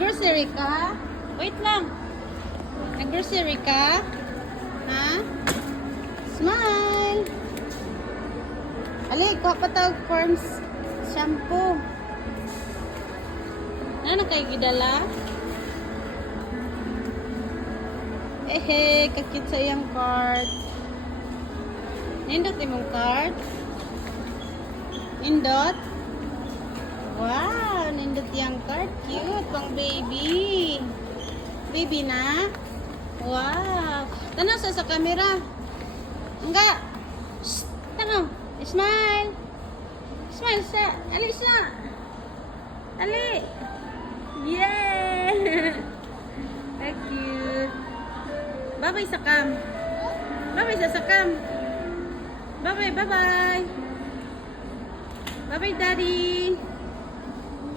Nag-grocery ka? Wait lang. Nag-grocery ka? Ha? Smile! Ali, kuha pa tawag Forms shampoo. Ano kay gidala? Kakit sa iyang card. Nindot imong card? Nindot? Wow, nindot iyang card. Cute, pang baby. Baby na? Wow. Tanaw sa camera. Enggak. Shh, tanaw. Smile. Smile sa. Ali sa. Ali. Yeah. So cute. Bye-bye sa cam. Bye-bye sa cam. Bye-bye, bye-bye. Bye-bye, Daddy.